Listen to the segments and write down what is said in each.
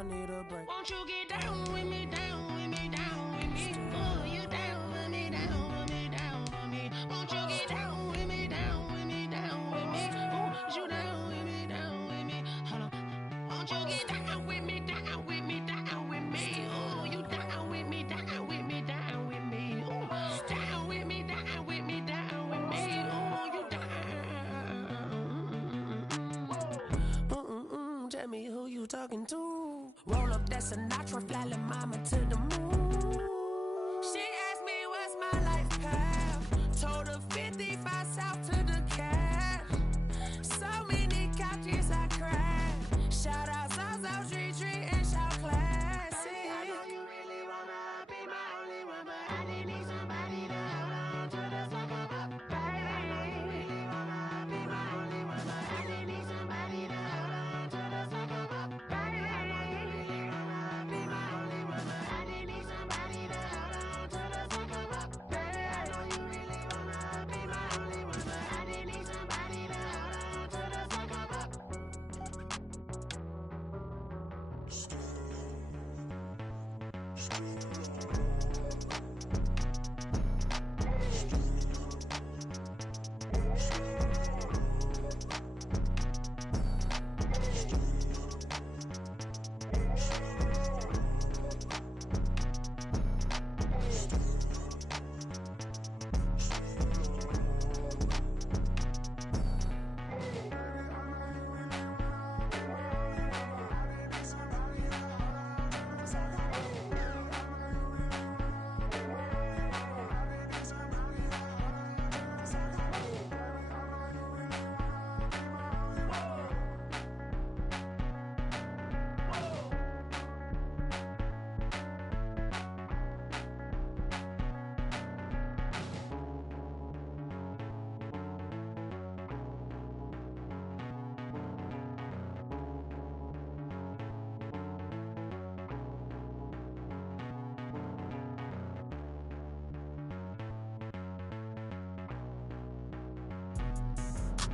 I need a break. Won't you get down with me, down with me, down with me? Oh, you down with me, down with me, down with me. Won't you get down with me, down with me, down with me? Oh, you down with me, down with me? Hold on. Won't you get down with me, down with me, down with me? Oh, you down with me, down with me, down with me? Oh, down with me, down with me, down with me? Oh, you down. Tell me who you talking to. Roll up that Sinatra, fly like mama to the moon. She asked me what's my life path. Told her 55 south to the cat. So many couches I cried. Shout out South Street and shout classy. I know you really wanna be my only one, but I didn't need somebody to hold on to the sucker up, baby. I know you really wanna be my only one, but I didn't need somebody to hold on to the sucker up, baby. I know you really wanna be my only one, but I didn't need somebody to hold on to the sucker up, baby. I know you really wanna be my only one, but I didn't need somebody to hold on to the sucker up.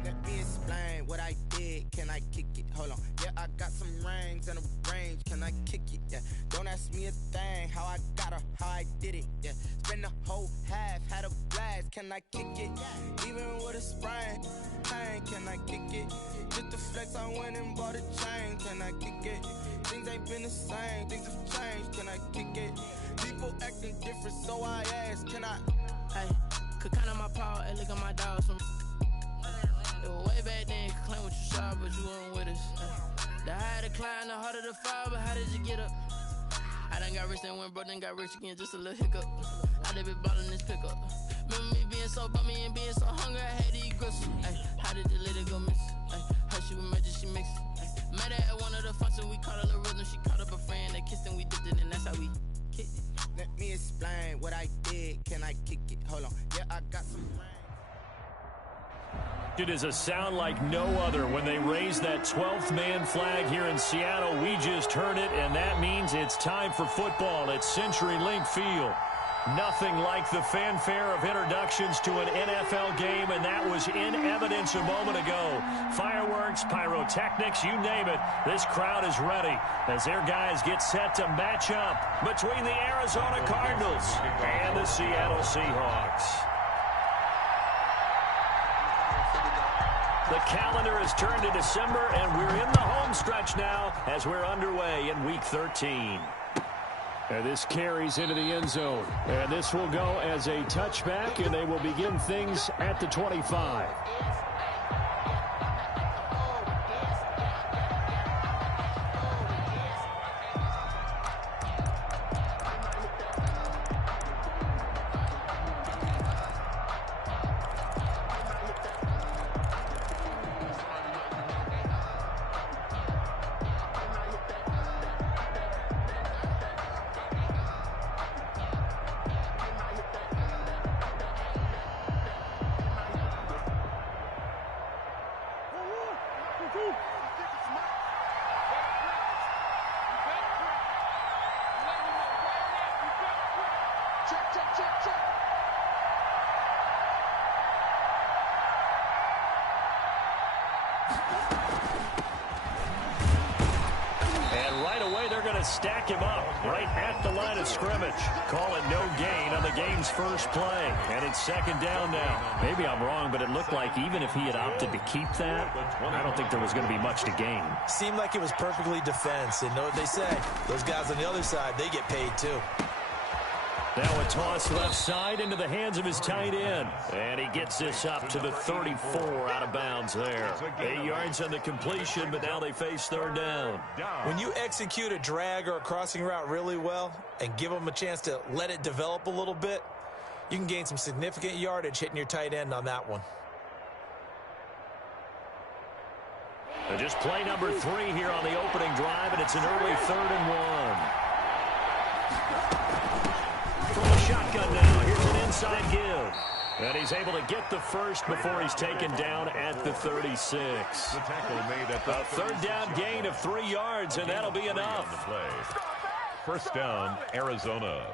Let me explain what I did. Can I kick it? Hold on. Yeah, I got some rings and a range. Can I kick it? Yeah. Don't ask me a thing. How I got her, how I did it. Yeah. Spend the whole half, had a blast. Can I kick it? Even with a sprain. Pain, can I kick it? Just to flex, I went and bought a chain. Can I kick it? Things ain't been the same. Things have changed. Can I kick it? People acting different, so I ask. Can I? Hey, could count on my paw and look at my dogs from. It was way back then, could claim what you saw, but you weren't with us. The higher the climb, the harder the fall, but how did you get up? I done got rich and went broke, then got rich again, just a little hiccup. I done been ballin' this pickup. Remember me being so bummy and being so hungry, I had to eat gristle. Ay, how did the lady go miss? Ay, her she was magic, she mixed. Met her at one of the functions, we caught a little rhythm, she caught up a friend, they kissed and we dipped it, and that's how we kicked it. Let me explain what I did. Can I kick it? Hold on. Yeah, I got some rings. It is a sound like no other when they raise that 12th man flag here in Seattle. We just heard it, and that means it's time for football at CenturyLink Field. Nothing like the fanfare of introductions to an NFL game, and that was in evidence a moment ago. Fireworks, pyrotechnics, you name it. This crowd is ready as their guys get set to match up between the Arizona Cardinals and the Seattle Seahawks. The calendar has turned to December, and we're in the home stretch now as we're underway in Week 13. And this carries into the end zone. And this will go as a touchback, and they will begin things at the 25. going to stack him up right at the line of scrimmage. Call it no gain on the game's first play. And it's second down now. Maybe I'm wrong, but it looked like even if he had opted to keep that, I don't think there was going to be much to gain. Seemed like it was perfectly defense. And know what they say? Those guys on the other side, they get paid too. Now a toss left side into the hands of his tight end. And he gets this up to the 34 out of bounds there. 8 yards on the completion, but now they face third down. When you execute a drag or a crossing route really well and give them a chance to let it develop a little bit, you can gain some significant yardage hitting your tight end on that one. And just play number 3 here on the opening drive, and it's an early 3rd and 1. From the shotgun now, here's an inside give. And he's able to get the first before he's taken down at the 36. The tackle made at the A third down gain of 3 yards, and that'll be enough. First down, Arizona.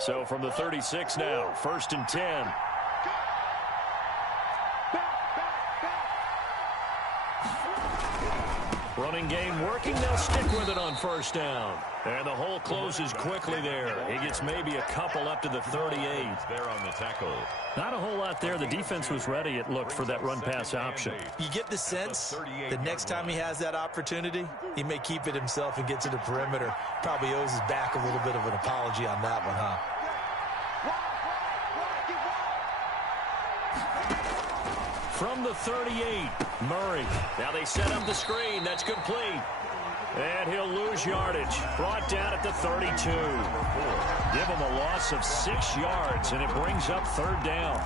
So from the 36 now, 1st and 10. Running game working. They'll stick with it on 1st down. And the hole closes quickly there. He gets maybe a couple up to the 38. There on the tackle. Not a whole lot there. The defense was ready, it looked, for that run-pass option. You get the sense that next time he has that opportunity, he may keep it himself and get to the perimeter. Probably owes his back a little bit of an apology on that one, huh? From the 38, Murray. Now they set up the screen. That's complete. And he'll lose yardage. Brought down at the 32. Give him a loss of 6 yards, and it brings up 3rd down.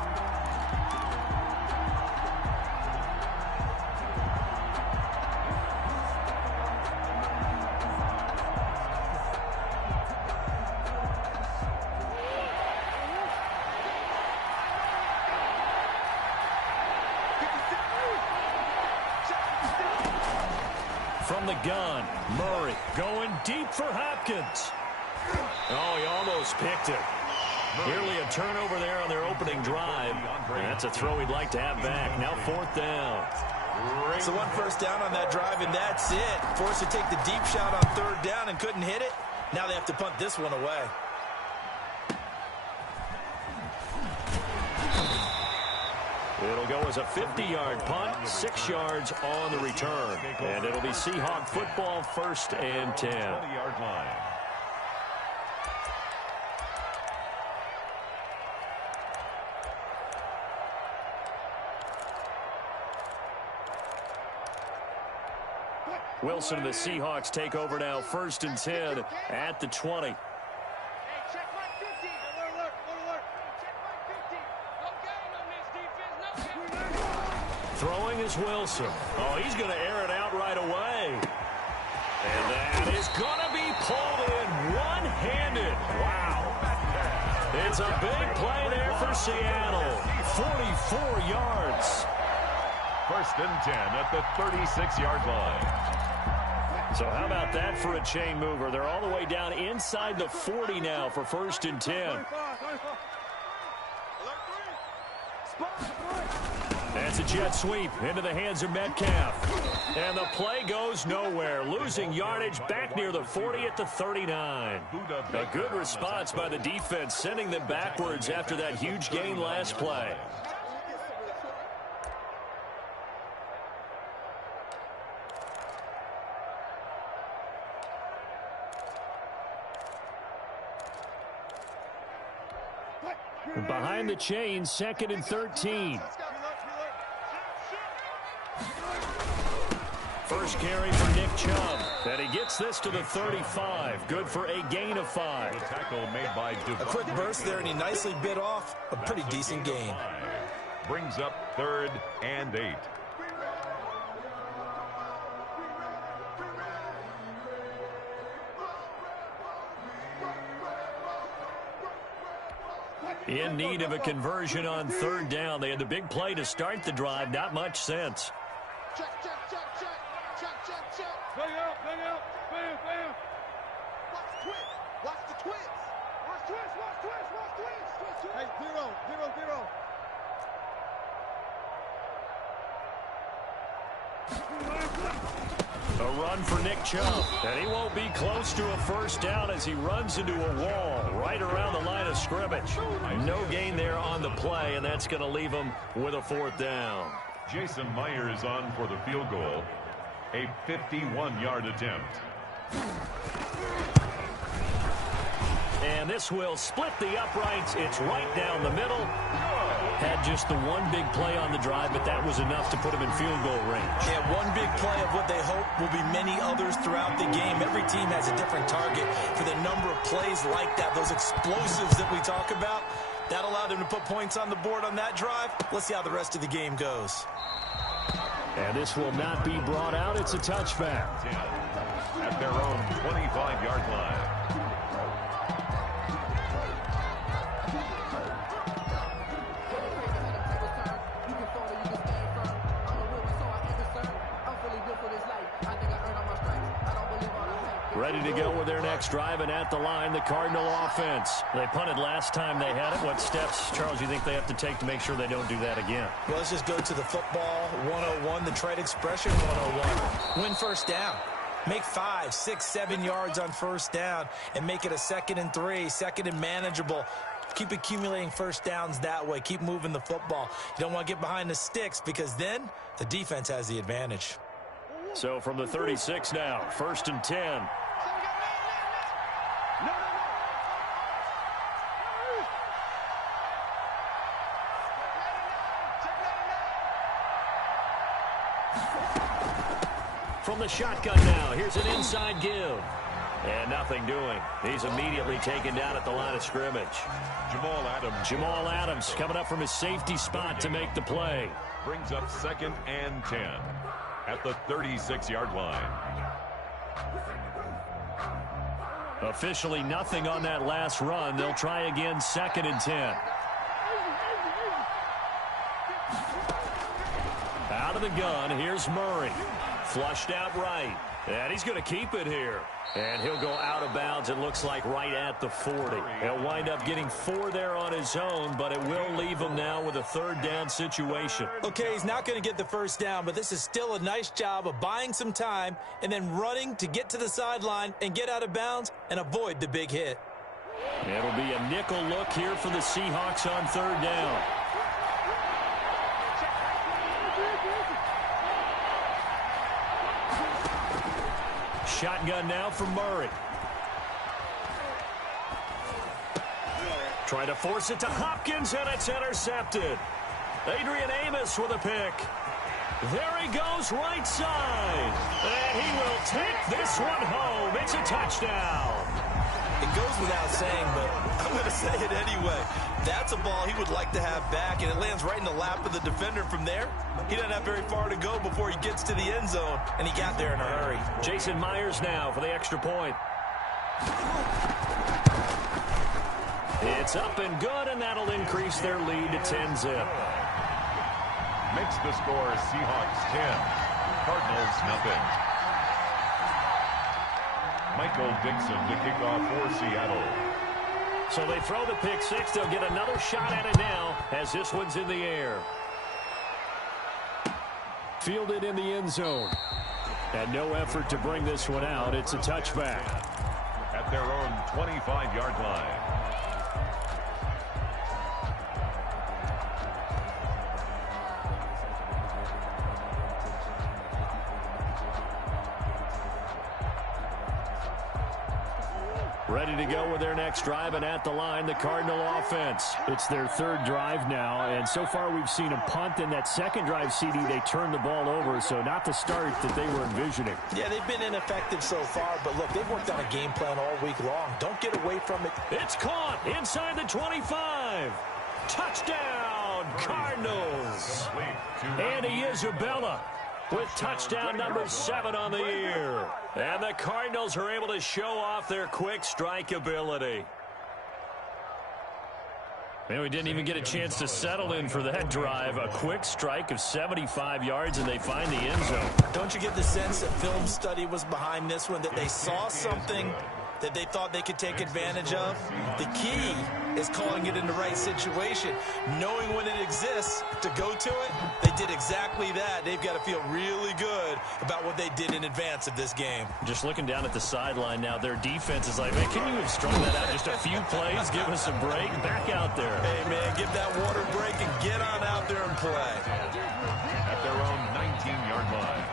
From the gun, Murray going deep for Hopkins. Oh, he almost picked it. Nearly a turnover there on their opening drive. And that's a throw he'd like to have back. Now 4th down. So 1 first down on that drive, and that's it. Forced to take the deep shot on 3rd down and couldn't hit it. Now they have to punt this one away. It'll go as a 50-yard punt, 6 yards on the return. And it'll be Seahawk football, 1st and 10. 20-yard line. Wilson and the Seahawks take over now, 1st and 10 at the 20. Throwing is Wilson. Oh, he's going to air it out right away. And that is going to be pulled in one-handed. Wow. It's a big play there for Seattle. 44 yards. 1st and 10 at the 36-yard line. So how about that for a chain mover? They're all the way down inside the 40 now for 1st and 10. That's a jet sweep into the hands of Metcalf. And the play goes nowhere. Losing yardage back near the 40 at the 39. A good response by the defense, sending them backwards after that huge gain last play. Behind the chains, 2nd and 13. First carry for Nick Chubb. And he gets this to the 35. Good for a gain of 5. The tackle made by A quick burst there, and he nicely bit off a pretty decent gain. Brings up 3rd and 8. In need of a conversion on 3rd down. They had the big play to start the drive. Not much sense. Check, check, check, check. Check, check, check. Bang out, bang out. Bam, bam. Watch the twist. Watch the twist. Watch twist, watch twist, watch twist. Twist, twist. Hey, 0, 0, 0. A run for Nick Chubb, and he won't be close to a first down as he runs into a wall right around the line of scrimmage. No gain there on the play, and that's going to leave him with a fourth down. Jason Myers on for the field goal. A 51-yard attempt. And this will split the uprights. It's right down the middle. Had just the one big play on the drive, but that was enough to put him in field goal range. Yeah, one big play of what they hope will be many others throughout the game. Every team has a different target for the number of plays like that, those explosives that we talk about. That allowed him to put points on the board on that drive. Let's see how the rest of the game goes. And this will not be brought out. It's a touchback. At their own 25-yard line. Ready to go with their next drive, and at the line, the Cardinal offense. They punted last time they had it. What steps, Charles, you think they have to take to make sure they don't do that again? Well, let's just go to the football 101, the trade expression 101. Win first down. Make 5, 6, 7 yards on first down and make it a 2nd and 3, 2nd and manageable. Keep accumulating first downs that way. Keep moving the football. You don't want to get behind the sticks because then the defense has the advantage. So from the 36 now, 1st and 10. From the shotgun now, here's an inside give. And nothing doing. He's immediately taken down at the line of scrimmage. Jamal Adams coming up from his safety spot to make the play. Brings up 2nd and 10 at the 36-yard line. Officially nothing on that last run. They'll try again, 2nd and 10. Out of the gun, here's Murray. Flushed out right. And he's going to keep it here. And he'll go out of bounds, it looks like, right at the 40. He'll wind up getting 4 there on his own, but it will leave him now with a 3rd down situation. Okay, he's not going to get the first down, but this is still a nice job of buying some time and then running to get to the sideline and get out of bounds and avoid the big hit. It'll be a nickel look here for the Seahawks on 3rd down. Shotgun now for Murray. Try to force it to Hopkins, and it's intercepted. Adrian Amos with a pick. There he goes, right side. And he will take this one home. It's a touchdown. It goes without saying, but I'm going to say it anyway. That's a ball he would like to have back, and it lands right in the lap of the defender from there. He doesn't have very far to go before he gets to the end zone, and he got there in a hurry. Jason Myers now for the extra point. It's up and good, and that'll increase their lead to 10-zip. Makes the score Seahawks 10, Cardinals nothing. Michael Dixon to kick off for Seattle. So they throw the pick six. They'll get another shot at it now as this one's in the air. Fielded in the end zone. And no effort to bring this one out. It's a touchback. At their own 25-yard line. Ready to go with their next drive, and at the line, the Cardinal offense. It's their 3rd drive now, and so far we've seen a punt. In that 2nd drive, CD, they turned the ball over, so not the start that they were envisioning. Yeah, they've been ineffective so far, but look, they've worked on a game plan all week long. Don't get away from it. It's caught inside the 25. Touchdown, Cardinals. Andy Isabella with touchdown number 7 on the year. And the Cardinals are able to show off their quick strike ability. Man, we didn't even get a chance to settle in for that drive. A quick strike of 75 yards, and they find the end zone. Don't you get the sense that film study was behind this one, that they saw something that they thought they could take advantage of? The key is calling it in the right situation. Knowing when it exists to go to it, they did exactly that. They've got to feel really good about what they did in advance of this game. Just looking down at the sideline now, their defense is like, man, can you have strung that out just a few plays? Give us a break. Back out there. Hey, man, give that water break and get on out there and play. At their own 19-yard line.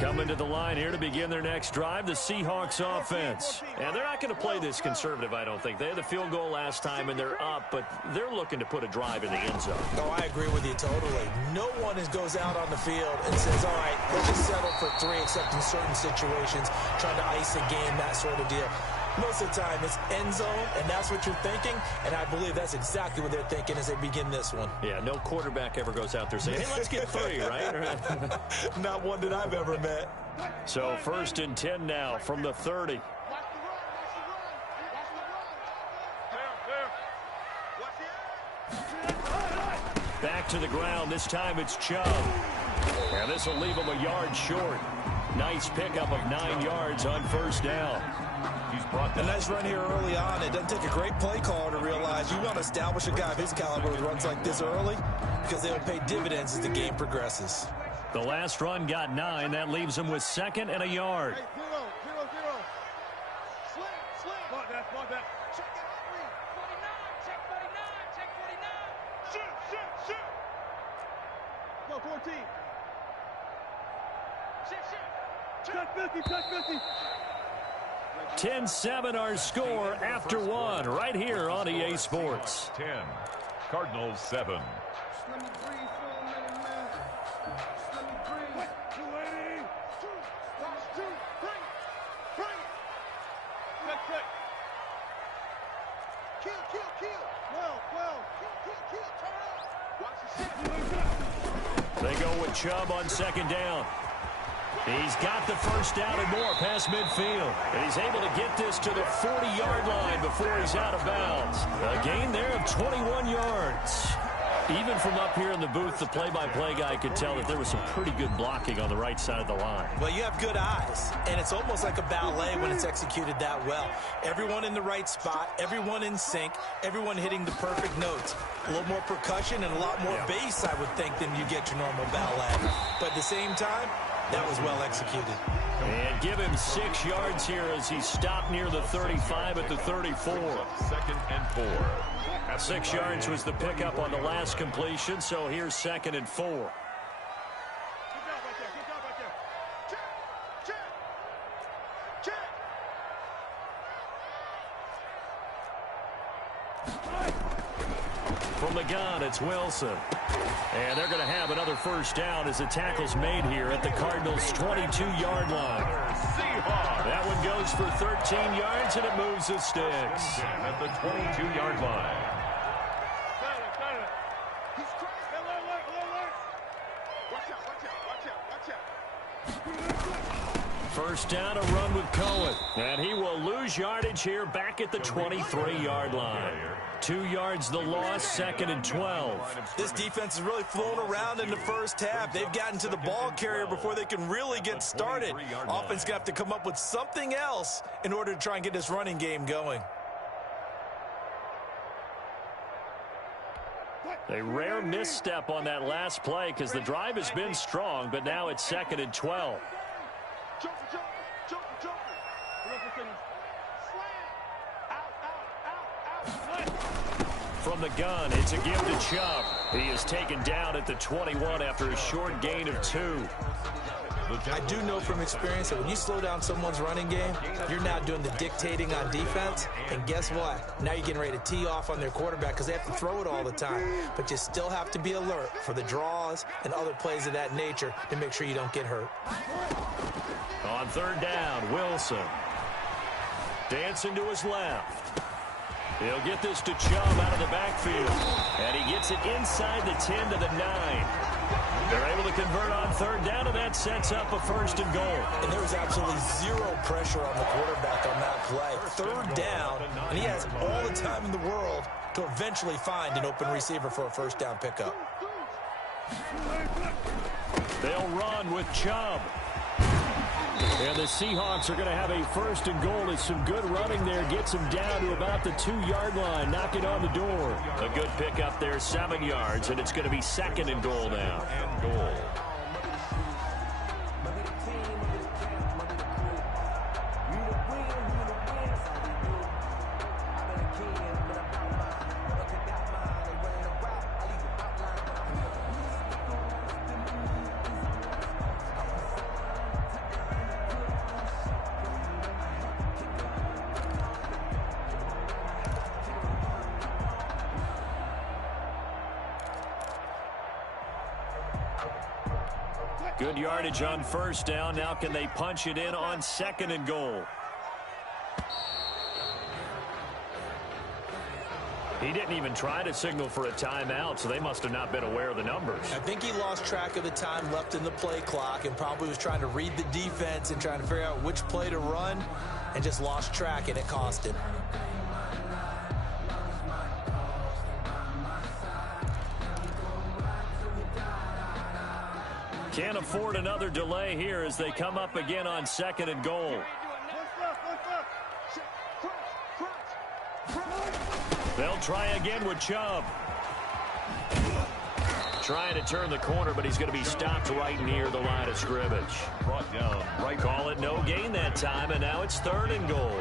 Coming to the line here to begin their next drive, the Seahawks offense. And they're not going to play this conservative, I don't think. They had the field goal last time, and they're up, but they're looking to put a drive in the end zone. Oh, I agree with you totally. No one goes out on the field and says, all right, let's just settle for 3, except in certain situations, trying to ice a game, that sort of deal. Most of the time, it's end zone, and that's what you're thinking, and I believe that's exactly what they're thinking as they begin this one. Yeah, no quarterback ever goes out there saying, hey, let's get 3, right? Not one that I've ever met. So 1st and 10 now from the 30. Back to the ground. This time it's Chubb. And this will leave him a yard short. Nice pickup of 9 yards on 1st down. He's brought a nice run here early on. It doesn't take a great play caller to realize you want to establish a guy of his caliber with runs like this early because they'll pay dividends as the game progresses. The last run got 9. That leaves him with 2nd and a yard. Hey, 0, 0, 0. Slim. Block that. Check it out, 49. Check 49. Shoot. Go, 14. Check 50. 10-7 our score after 1 right here on EA Sports. 10, Cardinals 7. Let me breathe for a minute, man. Let me breathe. 280. Watch 2. Bring it. Quick. Kill. Well. Kill. Turn up. Watch the shit. They go with Chubb on 2nd down. He's got the 1st down and more past midfield. And he's able to get this to the 40-yard line before he's out of bounds. A gain there of 21 yards. Even from up here in the booth, the play-by-play guy could tell that there was some pretty good blocking on the right side of the line. Well, you have good eyes, and it's almost like a ballet when it's executed that well. Everyone in the right spot, everyone in sync, everyone hitting the perfect notes. A little more percussion and a lot more bass, I would think, than you get your normal ballet. But at the same time, that was well executed. And give him 6 yards here as he stopped near the 35 at the 34. 2nd and 4. 6 yards was the pickup on the last completion, so here's 2nd and 4. Good job right there. Check. From the gun, it's Wilson. And they're going to have another 1st down as the tackle's made here at the Cardinals' 22-yard line. That one goes for 13 yards, and it moves the sticks. At the 22-yard line. He's crazy. Alert. Watch out. 1st down, a run with Cohen. And he will lose yardage here back at the 23-yard line. 2 yards the loss, 2nd and 12. This defense is really flown around in the 1st half. They've gotten to the ball carrier before they can really get started. Offense going to have to come up with something else in order to try and get this running game going. A rare misstep on that last play because the drive has been strong, but now it's 2nd and 12. Jumper. From the gun, it's a give to Chubb. He is taken down at the 21 after a short gain of 2. I do know from experience that when you slow down someone's running game, you're now doing the dictating on defense. And guess what? Now you're getting ready to tee off on their quarterback because they have to throw it all the time. But you still have to be alert for the draws and other plays of that nature to make sure you don't get hurt. On 3rd down, Wilson. Dancing to his left. He'll get this to Chubb out of the backfield. And he gets it inside the 10 to the 9. They're able to convert on third down, and that sets up a 1st and goal. And there was absolutely zero pressure on the quarterback on that play. Third down, and he has all the time in the world to eventually find an open receiver for a 1st down pickup. They'll run with Chubb. And the Seahawks are going to have a 1st and goal. It's some good running there. Gets him down to about the 2-yard line. Knock it on the door. A good pickup there, 7 yards, and it's going to be 2nd and goal now. And goal. Good yardage on 1st down. Now can they punch it in on 2nd and goal? He didn't even try to signal for a timeout, so they must have not been aware of the numbers. I think he lost track of the time left in the play clock and probably was trying to read the defense and trying to figure out which play to run and just lost track, and it cost him. Can't afford another delay here as they come up again on 2nd and goal. They'll try again with Chubb. Trying to turn the corner, but he's going to be stopped right near the line of scrimmage. Brought down right. Call it no gain that time, and now it's 3rd and goal.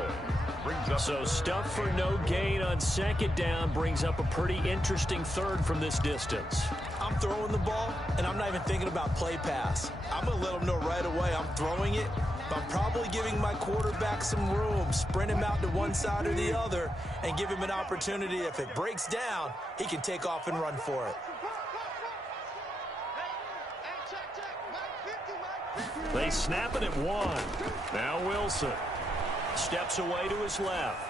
So stuff for no gain on 2nd down brings up a pretty interesting 3rd from this distance. I'm throwing the ball, and I'm not even thinking about play pass. I'm going to let them know right away I'm throwing it, but I'm probably giving my quarterback some room, sprint him out to one side or the other, and give him an opportunity. If it breaks down, he can take off and run for it. They snap it at 1. Now Wilson steps away to his left.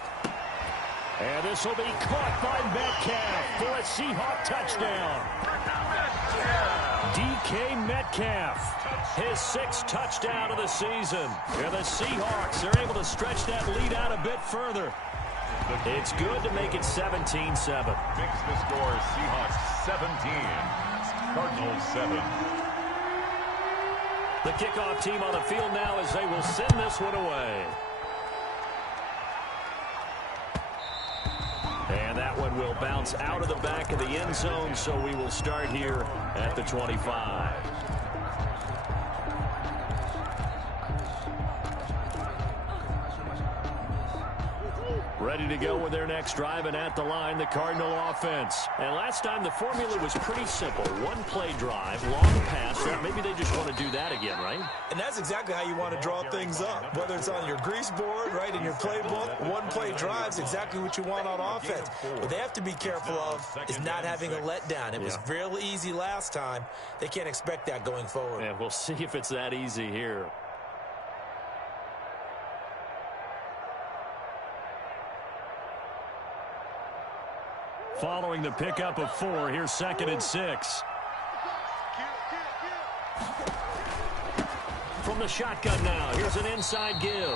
And this will be caught by Metcalf for a Seahawk touchdown. DK Metcalf, his 6th touchdown of the season. And the Seahawks are able to stretch that lead out a bit further. It's good to make it 17-7. Makes the score Seahawks 17, Cardinals 7. The kickoff team on the field now as they will send this one away. And that one will bounce out of the back of the end zone, so we will start here at the 25. Ready to go with their next drive, and at the line, the Cardinal offense. And last time, the formula was pretty simple. One-play drive, long pass. Maybe they just want to do that again, right? And that's exactly how you want to draw things up. Whether it's on your grease board, right, in your playbook, one-play drive's exactly what you want on offense. What they have to be careful of is not having a letdown. It was real easy last time. They can't expect that going forward. And we'll see if it's that easy here. Following the pickup of 4, here's 2nd and 6. From the shotgun now, here's an inside give.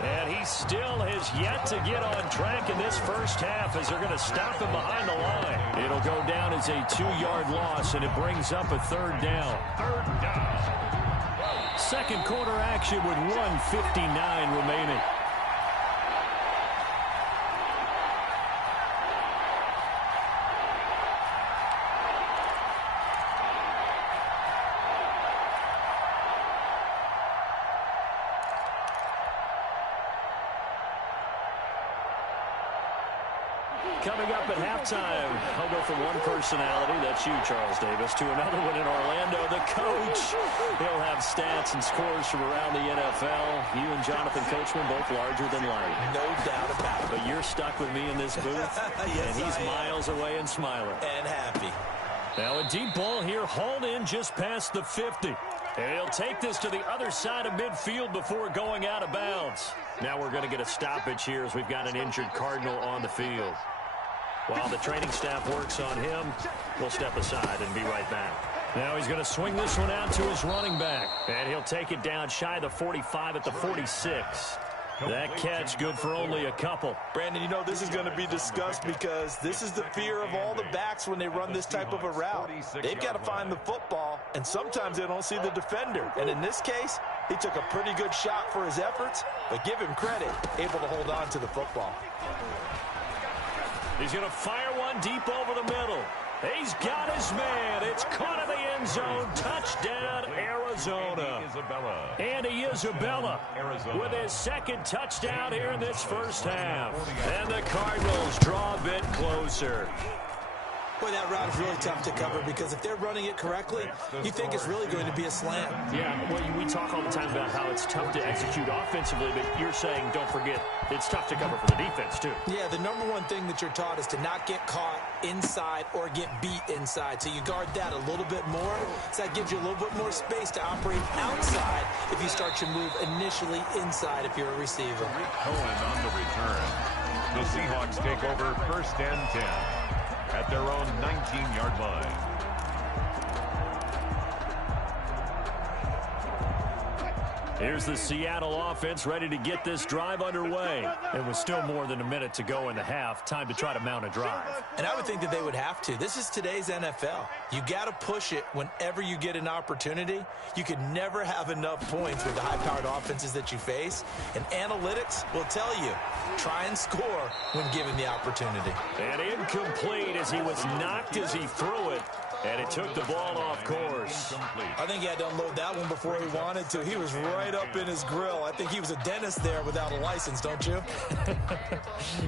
And he still has yet to get on track in this first half as they're going to stop him behind the line. It'll go down as a 2-yard loss, and it brings up a 3rd down. 3rd down. Second quarter action with 1:59 remaining. Coming up at halftime, I'll go from one personality, that's you, Charles Davis, to another one in Orlando, the coach. He'll have stats and scores from around the NFL. You and Jonathan Coachman, both larger than life. No doubt about it. But you're stuck with me in this booth, yes, and he's miles away and smiling. And happy. Now a deep ball here, hauled in just past the 50. And he'll take this to the other side of midfield before going out of bounds. Now we're going to get a stoppage here as we've got an injured Cardinal on the field. While the training staff works on him, we'll step aside and be right back. Now he's going to swing this one out to his running back. And he'll take it down shy of the 45 at the 46. That catch good for only a couple. Brandon, you know this is going to be discussed because this is the fear of all the backs when they run this type of a route. They've got to find the football, and sometimes they don't see the defender. And in this case, he took a pretty good shot for his efforts, but give him credit, able to hold on to the football. He's going to fire one deep over the middle. He's got his man. It's caught in the end zone. Touchdown, Arizona. Andy Isabella with his second touchdown here in this first half. And the Cardinals draw a bit closer. Boy, that route is really tough to cover because if they're running it correctly, you think it's really going to be a slant. Yeah, well, we talk all the time about how it's tough to execute offensively, but you're saying, don't forget, it's tough to cover for the defense, too. Yeah, the number one thing that you're taught is to not get caught inside or get beat inside. So you guard that a little bit more. So that gives you a little bit more space to operate outside if you start your move initially inside if you're a receiver. Cohen on the return. The Seahawks take over 1st and 10. At their own 19-yard line. Here's the Seattle offense ready to get this drive underway. It was still more than a minute to go in the half. Time to try to mount a drive. And I would think that they would have to. This is today's NFL. You got to push it whenever you get an opportunity. You can never have enough points with the high-powered offenses that you face. And analytics will tell you, try and score when given the opportunity. And incomplete as he was knocked as he threw it. And it took the ball off course. I think he had to unload that one before he wanted to. He was right up in his grill. I think he was a dentist there without a license, don't you?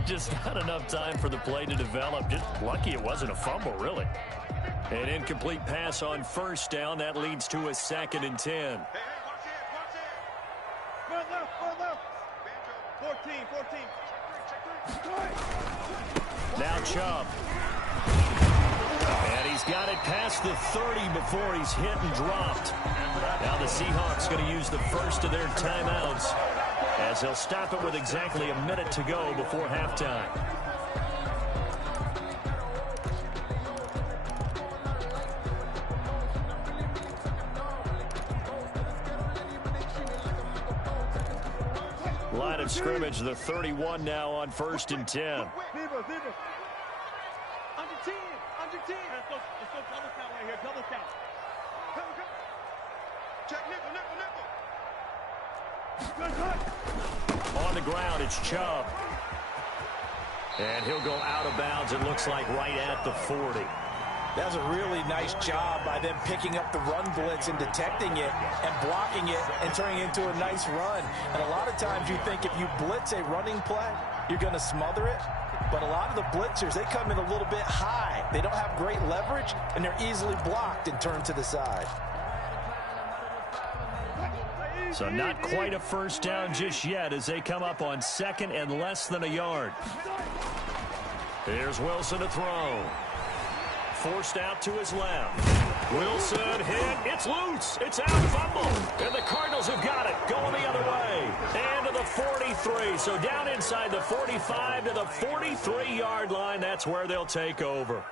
Just not enough time for the play to develop. Just lucky it wasn't a fumble, really. An incomplete pass on 1st down. That leads to a 2nd and 10. Hey, watch it. Go left. 14. Now Chubb. And he's got it past the 30 before he's hit and dropped. Now the Seahawks going to use the first of their timeouts as they'll stop it with exactly a minute to go before halftime. Line of scrimmage, the 31 now on 1st and 10. Under 10. Let's go double count right here. Double count. Check nickel. On the ground, it's Chubb. And he'll go out of bounds, it looks like, right at the 40. That was a really nice job by them picking up the run blitz and detecting it and blocking it and turning it into a nice run. And a lot of times you think if you blitz a running play, you're going to smother it. But a lot of the blitzers, they come in a little bit high. They don't have great leverage, and they're easily blocked and turned to the side. So not quite a 1st down just yet as they come up on 2nd and less than a yard. Here's Wilson to throw. Forced out to his left. Wilson hit. It's loose. It's out. Fumble. And the Cardinals have got it. Going the other way. And to the 43. So down inside the 45 to the 43-yard line. That's where they'll take over.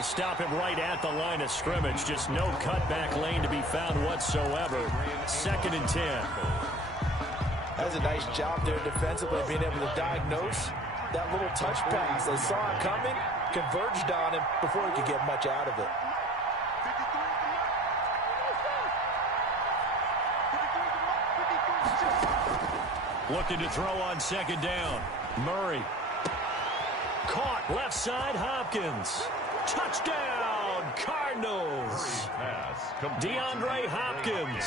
Stop him right at the line of scrimmage. Just no cutback lane to be found whatsoever. 2nd and 10. That's a nice job there defensively, being able to diagnose that little touch pass. They saw it coming, converged on him before he could get much out of it. Looking to throw on 2nd down. Murray. Caught left side, Hopkins. Touchdown, Cardinals. DeAndre Hopkins,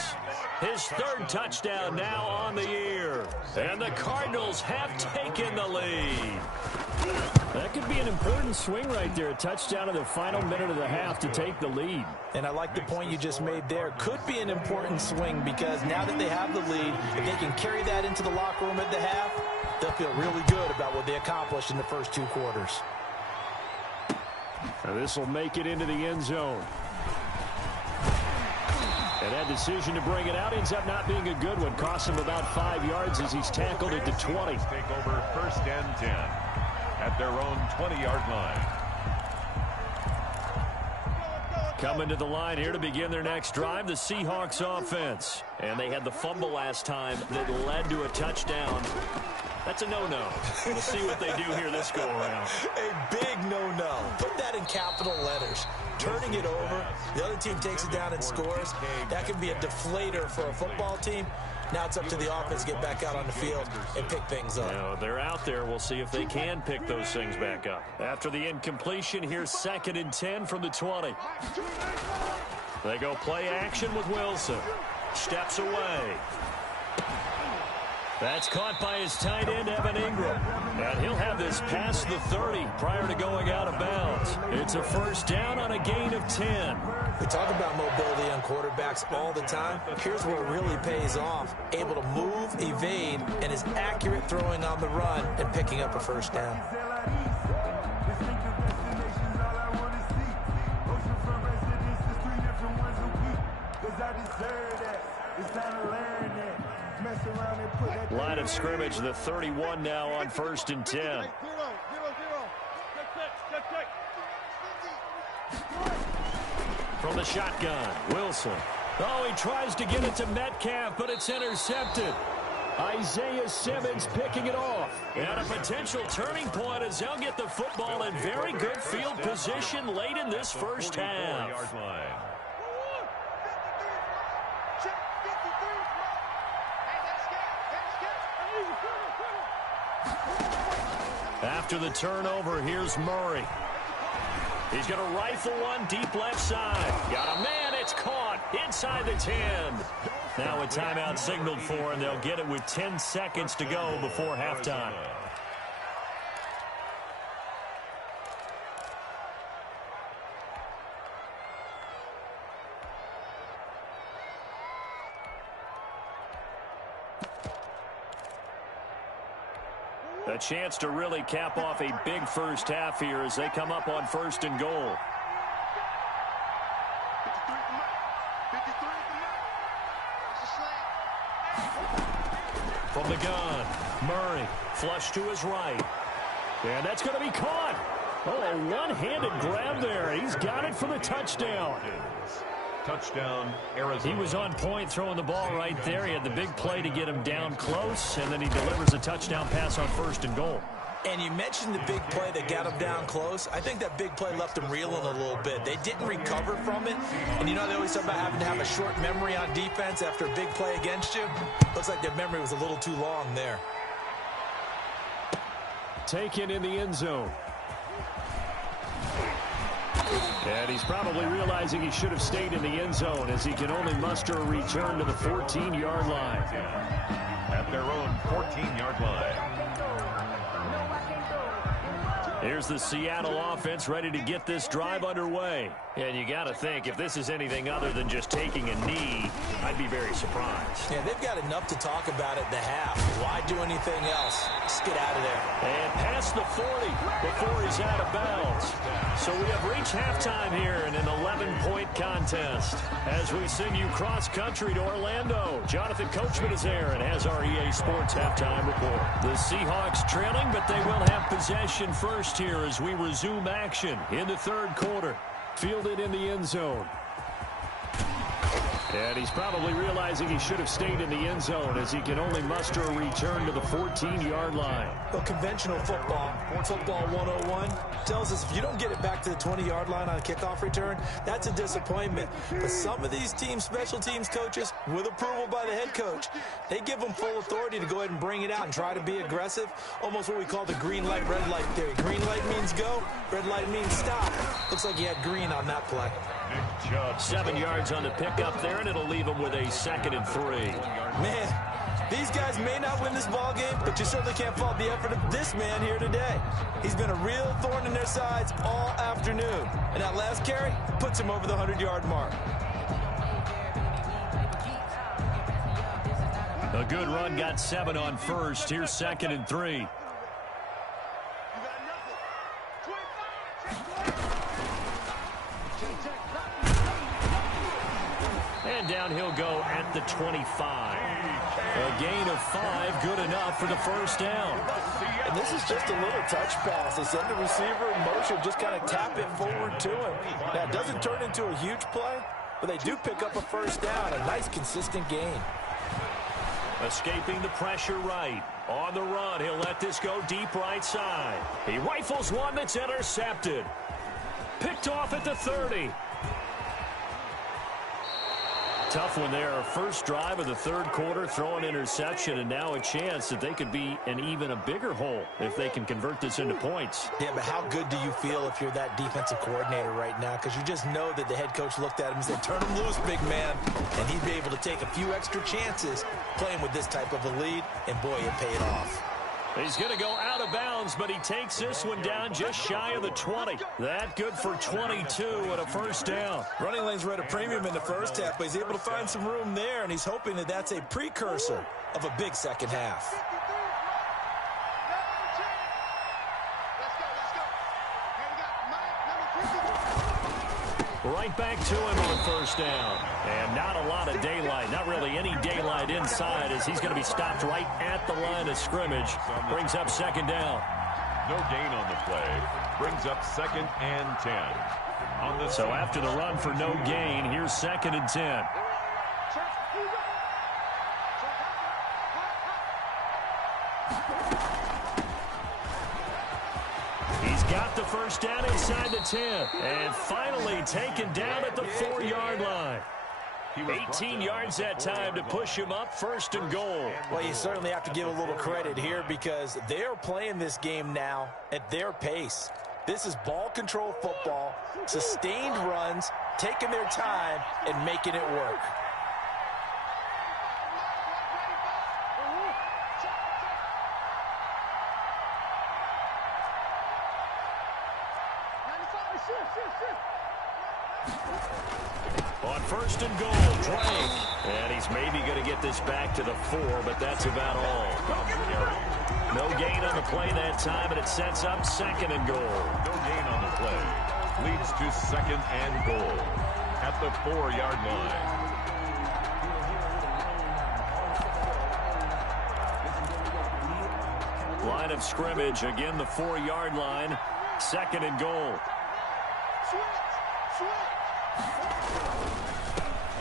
his 3rd touchdown now on the year. And the Cardinals have taken the lead. That could be an important swing right there. A touchdown in the final minute of the half to take the lead. And I like the point you just made there. Could be an important swing because now that they have the lead, if they can carry that into the locker room at the half, they'll feel really good about what they accomplished in the first 2 quarters. And this will make it into the end zone. And that decision to bring it out ends up not being a good one. Costs him about 5 yards as he's tackled at the 20. Take over 1st and 10 at their own 20-yard line. Coming to the line here to begin their next drive, the Seahawks offense. And they had the fumble last time that led to a touchdown. That's a no-no. We'll see what they do here this go-around. A big no-no. Put that in capital letters. Turning it over, the other team takes it down and scores. That can be a deflator for a football team. Now it's up to the offense to get back out on the field and pick things up. Now, they're out there. We'll see if they can pick those things back up. After the incompletion, here's 2nd and 10 from the 20. They go play action with Wilson. Steps away. That's caught by his tight end, Evan Ingram. And he'll have this past the 30 prior to going out of bounds. It's a 1st down on a gain of 10. We talk about mobility on quarterbacks all the time. Here's where it really pays off. Able to move, evade, and is accurate throwing on the run and picking up a 1st down. Line of scrimmage, the 31 now on 1st and 10. From the shotgun, Wilson. Oh, he tries to get it to Metcalf, but it's intercepted. Isaiah Simmons picking it off. And a potential turning point as they'll get the football in very good field position late in this first half. After the turnover, here's Murray. He's going to rifle one deep left side. Got a man, it's caught inside the 10. Now a timeout signaled for, and they'll get it with 10 seconds to go before halftime. A chance to really cap off a big first half here as they come up on 1st and goal. From the gun, Murray, flush to his right. And that's going to be caught. Oh, a one-handed grab there. He's got it for the touchdown. Touchdown, Arizona. He was on point throwing the ball right there. He had the big play to get him down close, and then he delivers a touchdown pass on 1st and goal. And you mentioned the big play that got him down close. I think that big play left him reeling a little bit. They didn't recover from it. And you know they always talk about having to have a short memory on defense after a big play against you. Looks like their memory was a little too long there. Taken in the end zone. And he's probably realizing he should have stayed in the end zone as he can only muster a return to the 14-yard line. At their own 14-yard line. Here's the Seattle offense ready to get this drive underway. And you got to think, if this is anything other than just taking a knee, I'd be very surprised. Yeah, they've got enough to talk about at the half. Why do anything else? Just get out of there. And past the 40 before he's out of bounds. So we have reached halftime here in an 11-point contest. As we send you cross-country to Orlando, Jonathan Coachman is there and has our EA Sports halftime report. The Seahawks trailing, but they will have possession first here as we resume action in the 3rd quarter. Fielded in the end zone. And he's probably realizing he should have stayed in the end zone as he can only muster a return to the 14-yard line. Well, conventional football 101, tells us if you don't get it back to the 20-yard line on a kickoff return, that's a disappointment. But some of these team special teams coaches, with approval by the head coach, they give them full authority to go ahead and bring it out and try to be aggressive. Almost what we call the green light, red light theory. Green light means go, red light means stop. Looks like he had green on that play. 7 yards on the pickup there, and it'll leave him with a 2nd and 3. Man, these guys may not win this ball game, but you certainly can't fault the effort of this man here today. He's been a real thorn in their sides all afternoon. And that last carry puts him over the 100-yard mark. A good run, got 7 on 1st. Here's 2nd and 3. And down he'll go at the 25. A gain of 5, good enough for the first down. And this is just a little touch pass. They send the receiver in motion, just kind of tap it forward to him. Now, it doesn't turn into a huge play, but they do pick up a first down. A nice, consistent gain. Escaping the pressure right. On the run, he'll let this go deep right side. He rifles one that's intercepted. Picked off at the 30. Tough one there. First drive of the third quarter, throw an interception, and now a chance that they could be in even a bigger hole if they can convert this into points. Yeah, but how good do you feel if you're that defensive coordinator right now? Because you just know that the head coach looked at him and said, turn him loose, big man. And he'd be able to take a few extra chances playing with this type of a lead, and boy, it paid off. He's going to go out of bounds, but he takes this one down just shy of the 20. That good for 22 and a first down. Running lanes were at a premium in the first half, but he's able to find some room there, and he's hoping that that's a precursor of a big second half. Right back to him on first down. And not a lot of daylight. Not really any daylight inside as he's going to be stopped right at the line of scrimmage. Brings up second down. No gain on the play. Brings up 2nd and 10. So after the run for no gain, here's 2nd and 10. He's got the first down inside the 10. And finally taken down at the 4-yard line. 18 yards that time to push him up 1st and goal. Well, you certainly have to give a little credit here because they are playing this game now at their pace. This is ball control football, sustained runs, taking their time, and making it work. On 1st and goal, Drake. And he's maybe going to get this back to the 4, but that's about all. No gain on the play that time, and it sets up 2nd and goal. No gain on the play. Leads to 2nd and goal at the 4-yard line. Line of scrimmage, again the 4-yard line. 2nd and goal.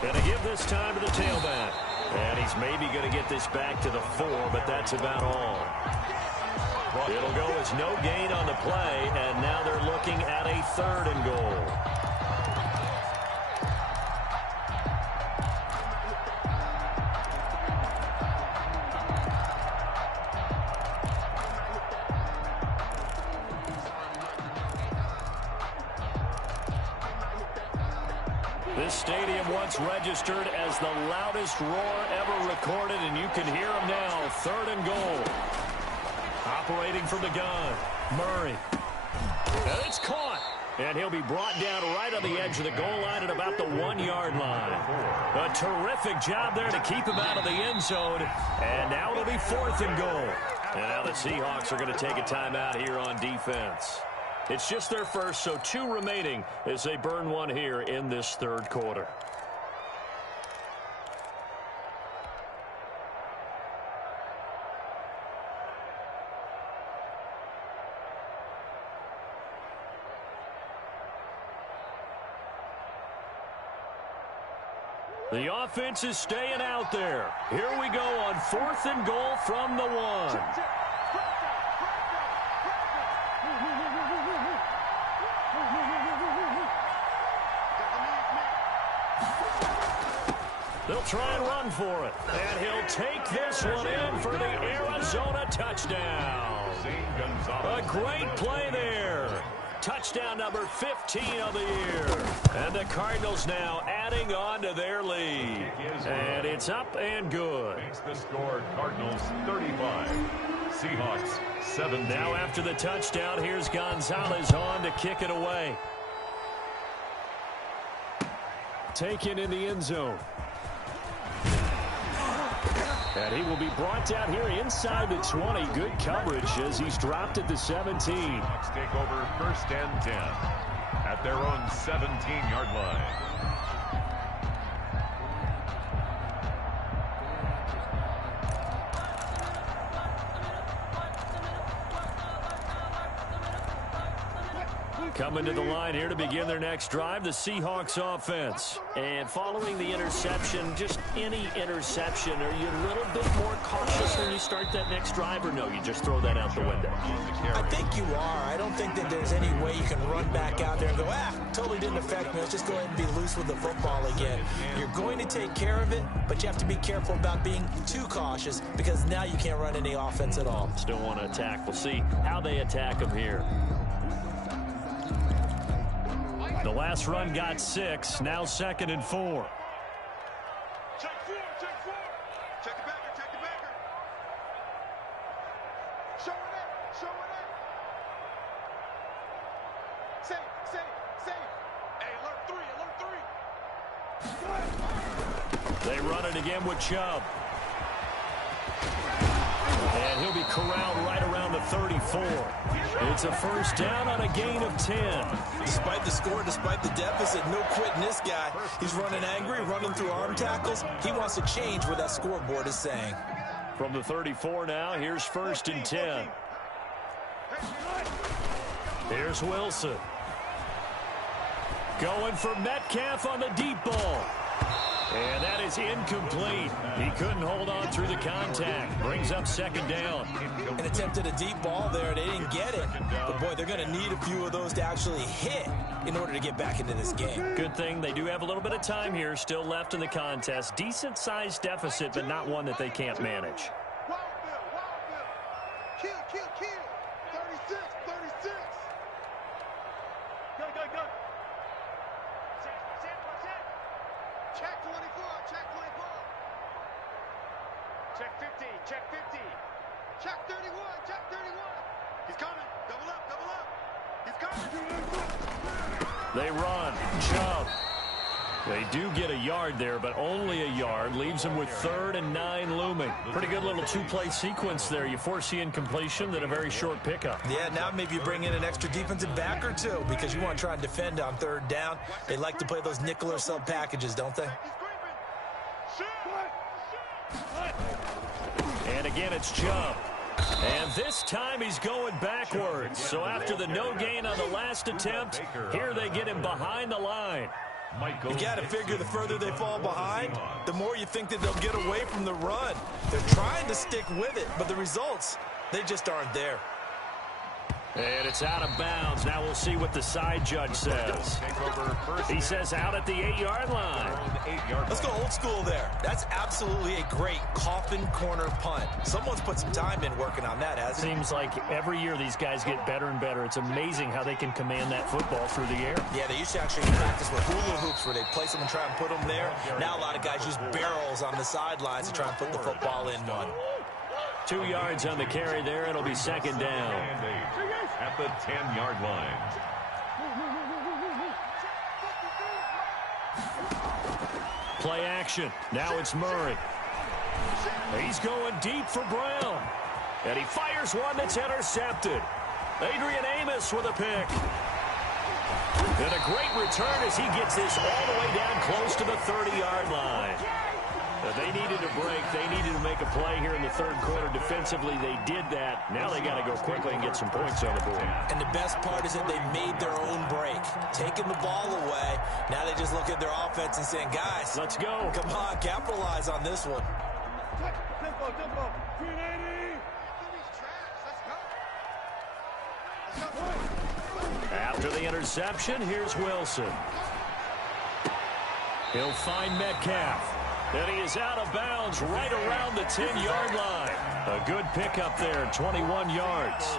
Going to give this time to the tailback. And he's maybe going to get this back to the 4, but that's about all. It'll go as no gain on the play, and now they're looking at a 3rd and goal. This stadium once registered as the loudest roar ever recorded, and you can hear him now. 3rd and goal. Operating from the gun, Murray. And it's caught. And he'll be brought down right on the edge of the goal line at about the 1-yard line. A terrific job there to keep him out of the end zone. And now it'll be 4th and goal. And now the Seahawks are going to take a timeout here on defense. It's just their first, so 2 remaining as they burn one here in this third quarter. The offense is staying out there. Here we go on 4th and goal from the 1. They'll try and run for it. And he'll take this one in for the Arizona touchdown. A great play there. Touchdown number 15 of the year. And the Cardinals now adding on to their lead. And it's up and good. Makes the score Cardinals 35. Seahawks 17. Now after the touchdown, here's Gonzalez on to kick it away. Taken in the end zone. And he will be brought down here inside the 20. Good coverage as he's dropped at the 17. Hawks take over 1st and 10 at their own 17-yard line. Coming to the line here to begin their next drive, the Seahawks offense. And following the interception, just any interception, are you a little bit more cautious when you start that next drive, or no, you just throw that out the window? I think you are. I don't think that there's any way you can run back out there and go, totally didn't affect me. Let's just go ahead and be loose with the football again. You're going to take care of it, but you have to be careful about being too cautious because now you can't run any offense at all. Still want to attack. We'll see how they attack them here. The last run got 6, now 2nd and 4. Check 4, check 4. Check the backer, check the backer. Show it up, show it up. Safe. Hey, alert 3. They run it again with Chubb. And he'll be corralled right around the 34. It's a first down on a gain of 10. Despite the score, despite the deficit, no quitting this guy. He's running angry, running through arm tackles. He wants to change what that scoreboard is saying. From the 34 now, here's 1st and 10. Here's Wilson. Going for Metcalf on the deep ball. And that is incomplete. He couldn't hold on through the contact. Brings up 2nd down. An attempt at a deep ball there. They didn't get it. But, boy, they're going to need a few of those to actually hit in order to get back into this game. Good thing they do have a little bit of time here still left in the contest. Decent-sized deficit, but not one that they can't manage. Wild Bill. Kill. 36. Go. Check 24. Check 50. Check 31. He's coming. Double up. He's coming. They run. Chubb. They do get a yard there, but only a yard. Leaves them with 3rd and 9 looming. Pretty good little two-play sequence there. You force the incompletion, then a very short pickup. Yeah, now maybe you bring in an extra defensive back or two because you want to try and defend on 3rd down. They like to play those nickel or sub packages, don't they? And again, it's Chubb. And this time he's going backwards. So after the no gain on the last attempt, here they get him behind the line. You got to figure the further they fall behind, the more you think that they'll get away from the run. They're trying to stick with it, but the results, they just aren't there. And it's out of bounds. Now we'll see what the side judge says. He says out at the 8-yard line. Let's go old school there. That's absolutely a great coffin corner punt. Someone's put some time in working on that, hasn't it? Seems like every year these guys get better and better. It's amazing how they can command that football through the air. Yeah, they used to actually practice with hula hoops where they place them and try and put them there. Now a lot of guys use barrels on the sidelines to try and put the football in one. 2 yards on the carry there. It'll be 2nd down. At the 10-yard line. Play action. Now it's Murray. He's going deep for Brown. And he fires one that's intercepted. Adrian Amos with a pick. And a great return as he gets this all the way down close to the 30-yard line. They needed a break. They needed to make a play here in the 3rd quarter. Defensively, they did that. Now they got to go quickly and get some points on the board. And the best part is that they made their own break. Taking the ball away. Now they just look at their offense and saying, guys, let's go. Come on, capitalize on this one. Tempo. 380. After the interception, here's Wilson. He'll find Metcalf. And he is out of bounds right around the 10-yard line. A good pickup there, 21 yards.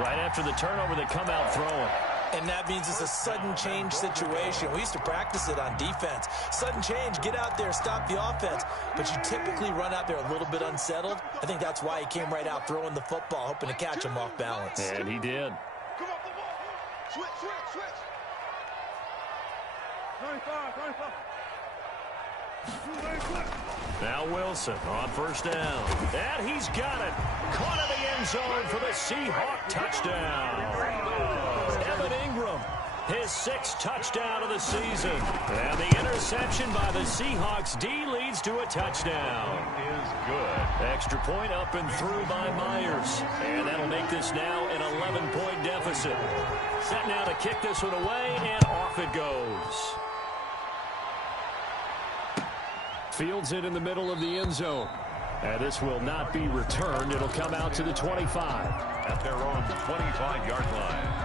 Right after the turnover, they come out throwing. And that means it's a sudden change situation. We used to practice it on defense. Sudden change, get out there, stop the offense. But you typically run out there a little bit unsettled. I think that's why he came right out throwing the football, hoping to catch him off balance. And he did. Come off the ball. Switch. 95. Now Wilson on 1st down. And he's got it. Caught in the end zone for the Seahawk touchdown. Evan Ingram his 6th touchdown of the season. And the interception by the Seahawks D leads to a touchdown. Is good. Extra point up and through by Myers. And that'll make this now an 11-point deficit. Set now to kick this one away, and off it goes. Fields it in the middle of the end zone. And this will not be returned. It'll come out to the 25. At their own 25-yard line.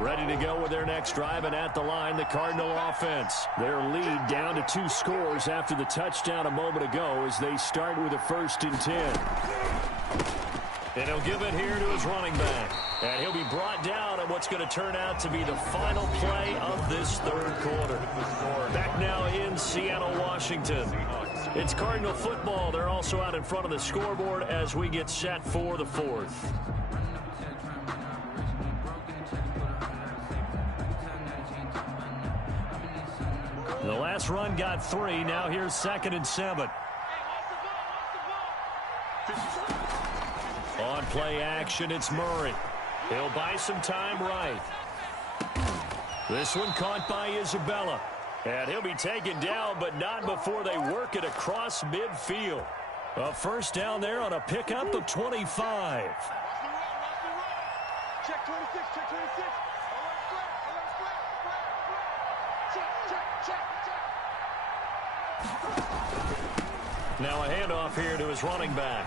Ready to go with their next drive, and at the line, the Cardinal offense. Their lead down to 2 scores after the touchdown a moment ago as they start with a 1st and 10. And he'll give it here to his running back. And he'll be brought down on what's going to turn out to be the final play of this 3rd quarter. Back now in Seattle, Washington. It's Cardinal football. They're also out in front of the scoreboard as we get set for the 4th. The last run got 3. Now here's 2nd and 7. On play action, it's Murray. He'll buy some time right. This one caught by Isabella. And he'll be taken down, but not before they work it across midfield. A 1st down there on a pickup of 25. Check 26, check 26. Now a handoff here to his running back.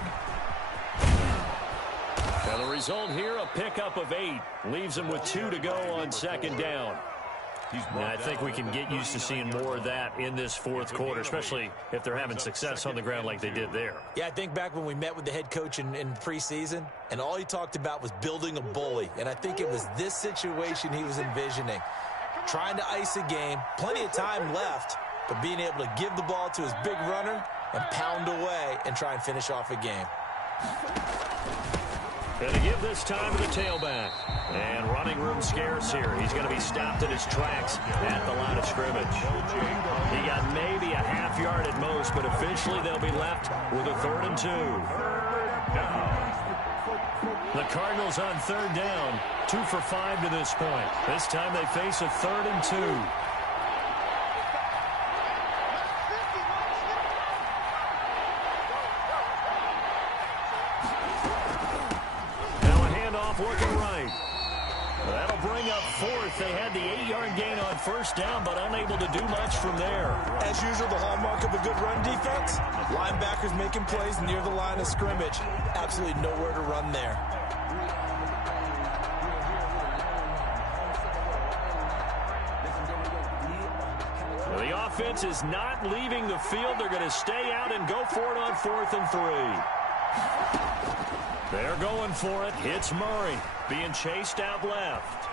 And the result here, a pickup of 8. Leaves him with 2 to go on 2nd down. I think we can get used to seeing more of that in this 4th quarter, especially if they're having success on the ground like they did there. Yeah, I think back when we met with the head coach in preseason, and all he talked about was building a bully. And I think it was this situation he was envisioning. Trying to ice a game, plenty of time left, but being able to give the ball to his big runner and pound away and try and finish off a game. Going to give this time to the tailback. And running room scarce here. He's going to be stopped in his tracks at the line of scrimmage. He got maybe a half yard at most, but officially they'll be left with a 3rd and 2. The Cardinals on 3rd down. 2 for 5 to this point. This time they face a 3rd and 2. Working right. That'll bring up 4th. They had the 8-yard gain on 1st down, but unable to do much from there. As usual, the hallmark of a good run defense, linebackers making plays near the line of scrimmage. Absolutely nowhere to run there. The offense is not leaving the field. They're going to stay out and go for it on 4th and 3. They're going for it. It's Murray being chased out left.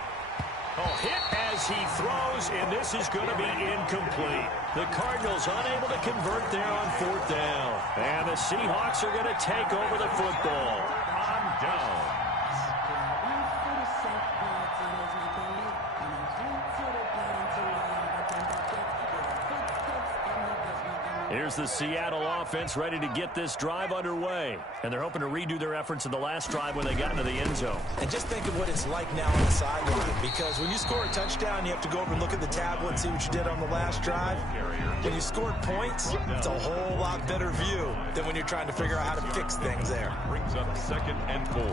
Oh, hit as he throws, and this is going to be incomplete. The Cardinals unable to convert there on 4th down. And the Seahawks are going to take over the football. On down. Here's the Seattle offense ready to get this drive underway. And they're hoping to redo their efforts in the last drive when they got into the end zone. And just think of what it's like now on the sideline. Because when you score a touchdown, you have to go over and look at the tablet and see what you did on the last drive. When you scored points, it's a whole lot better view than when you're trying to figure out how to fix things there. Brings up 2nd and 4.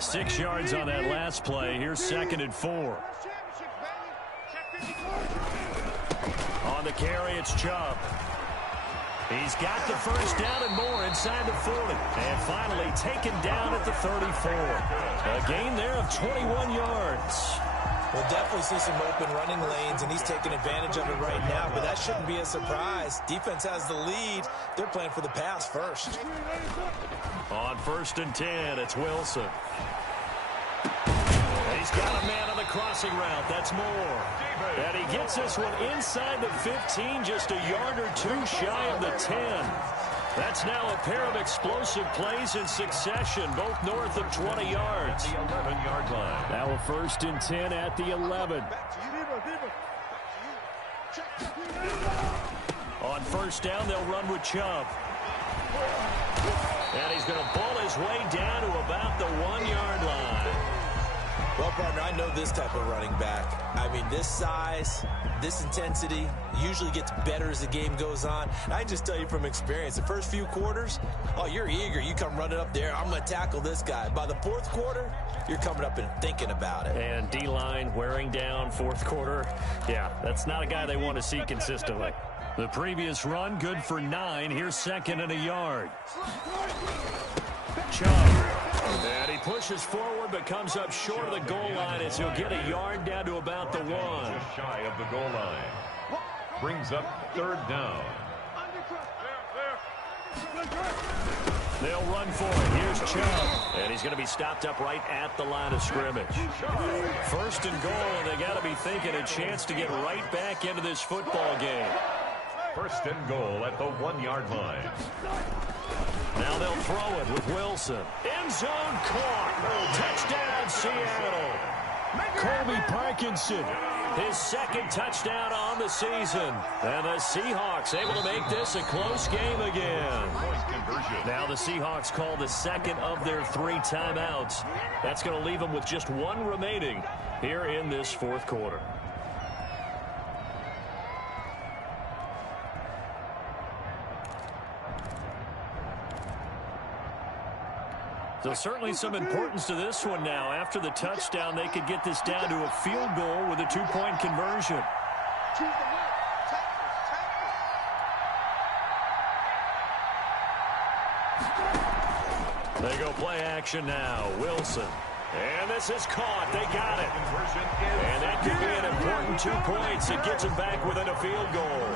6 yards on that last play. Here's 2nd and 4. On the carry, it's Chubb. He's got the 1st down and more inside the 40. And finally taken down at the 34. A gain there of 21 yards. We'll definitely see some open running lanes, and he's taking advantage of it right now, but that shouldn't be a surprise. Defense has the lead. They're playing for the pass first. On 1st and 10, it's Wilson. He's got a man on the crossing route. That's Moore. And he gets this one inside the 15, just a yard or 2 shy of the 10. That's now a pair of explosive plays in succession, both north of 20 yards. The 11-yard line. Now a 1st and 10 at the 11. On first down, they'll run with Chubb. And he's going to pull his way down to about the 1-yard line. Well, partner, I know this type of running back. I mean, this size, this intensity usually gets better as the game goes on. And I just tell you from experience, the first few quarters, oh, you're eager. You come running up there, I'm going to tackle this guy. By the fourth quarter, you're coming up and thinking about it. And D-line wearing down fourth quarter. Yeah, that's not a guy they want to see consistently. The previous run, good for 9. Here's second and a yard. Chubb. And he pushes forward but comes up short of the goal line as he'll get a yard down to about the 1. Just shy of the goal line. Brings up third down. They'll run for it. Here's Chubb. And he's going to be stopped up right at the line of scrimmage. First and goal, and they got to be thinking a chance to get right back into this football game. First and goal at the 1-yard line. Now they'll throw it with Wilson. End zone caught. Touchdown, Seattle. Colby Parkinson, his second touchdown on the season. And the Seahawks able to make this a close game again. Now the Seahawks call the second of their 3 timeouts. That's going to leave them with just 1 remaining here in this fourth quarter. So certainly some importance to this one now. After the touchdown, they could get this down to a field goal with a 2-point conversion. They go play action now. Wilson. And this is caught. They got it. And that could be an important 2 points. It gets them back within a field goal.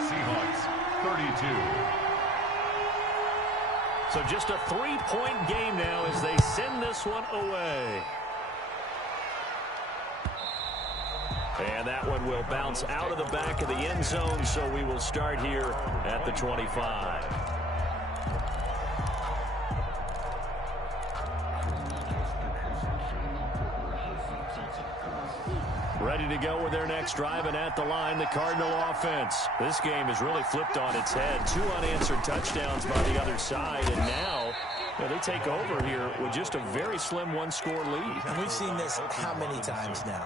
Seahawks 32. So just a 3-point game now as they send this one away. And that one will bounce out of the back of the end zone, so we will start here at the 25. Ready to go with their next drive, and at the line, the Cardinal offense. This game is really flipped on its head. 2 unanswered touchdowns by the other side, and now they take over here with just a very slim 1-score lead. And we've seen this how many times now?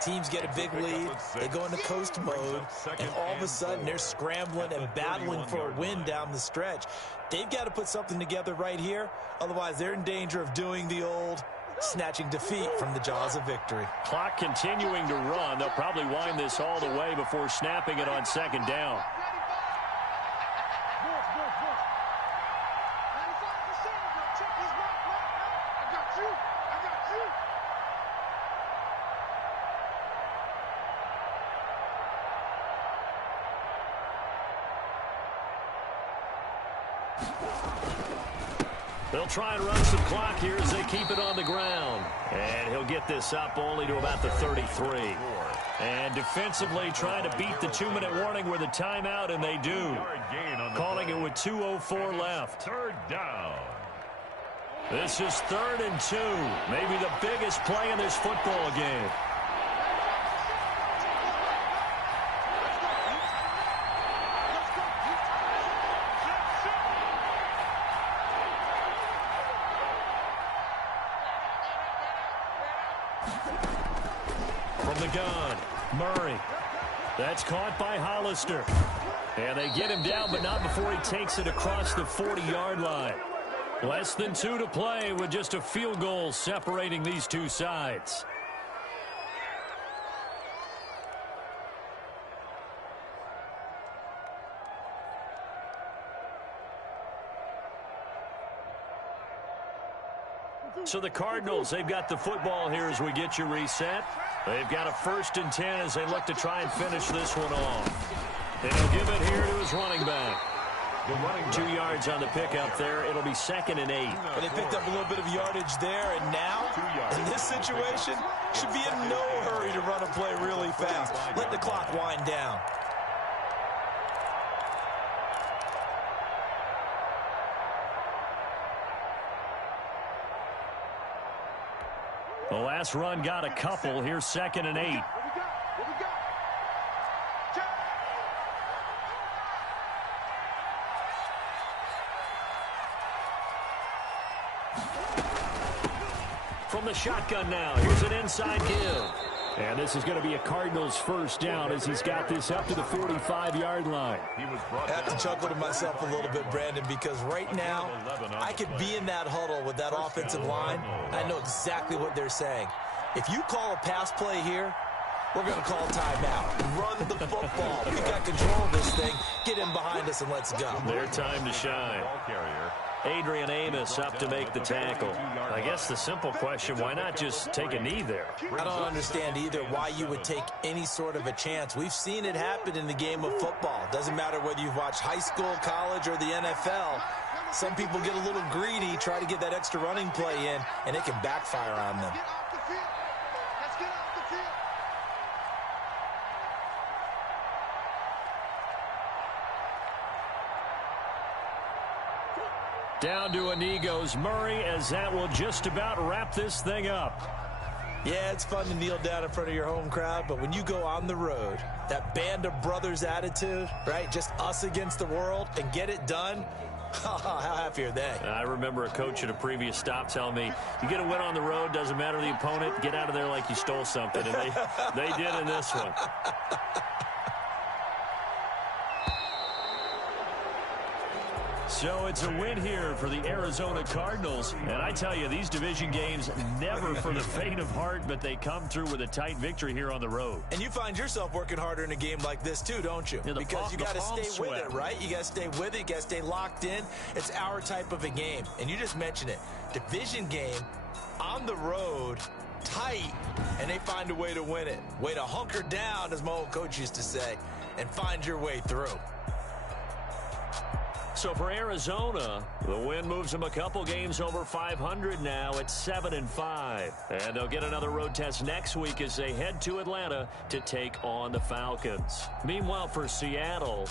Teams get a big lead, they go into coast mode, and all of a sudden they're scrambling and battling for a win down the stretch. They've got to put something together right here, otherwise they're in danger of doing the old snatching defeat from the jaws of victory. Clock continuing to run. They'll probably wind this all the way before snapping it on second down. They'll try and run some clock here as they keep it on the ground. And he'll get this up only to about the 33. And defensively trying to beat the 2-minute warning with a timeout, and they do. Calling it with 2:04 left. Third down. This is 3rd and 2. Maybe the biggest play in this football game. From the gun, Murray. That's caught by Hollister. And they get him down, but not before he takes it across the 40-yard line. Less than 2 to play with just a field goal separating these two sides. So the Cardinals, they've got the football here as we get you reset. They've got a 1st and 10 as they look to try and finish this one off. And he'll give it here to his running back. 2 yards on the pickup there. It'll be 2nd and 8. But they picked up a little bit of yardage there, and now, in this situation, should be in no hurry to run a play really fast. Let the clock wind down. The last run got a couple. Here's 2nd and 8. from the shotgun now. Here's an inside give. And this is going to be a Cardinals first down as he's got this up to the 45-yard line. I have to chuckle to myself a little bit, Brandon, because right now I could be in that huddle with that offensive line. I know exactly what they're saying. If you call a pass play here, we're going to call timeout. Run the football. We got control of this thing. Get in behind us and let's go. Their time to shine. Adrian Amos up to make the tackle. I guess the simple question, why not just take a knee there? I don't understand either why you would take any sort of a chance. We've seen it happen in the game of football. Doesn't matter whether you've watched high school, college, or the NFL. Some people get a little greedy, try to get that extra running play in, and it can backfire on them. Down to a knee goes Murray, as that will just about wrap this thing up. Yeah, it's fun to kneel down in front of your home crowd, but when you go on the road, that band of brothers attitude, right, just us against the world, and get it done, how happy are they? I remember a coach at a previous stop telling me, you get a win on the road, doesn't matter the opponent, get out of there like you stole something, and they did in this one. So it's a win here for the Arizona Cardinals. And I tell you, these division games, never for the faint of heart, but they come through with a tight victory here on the road. And you find yourself working harder in a game like this too, don't you? Yeah, because you got to stay with it, right? You got to stay with it. You got to stay locked in. It's our type of a game. And you just mentioned it. Division game, on the road, tight, and they find a way to win it. Way to hunker down, as my old coach used to say, and find your way through. So for Arizona, the win moves them a couple games over 500 now at 7-5. And they'll get another road test next week as they head to Atlanta to take on the Falcons. Meanwhile, for Seattle,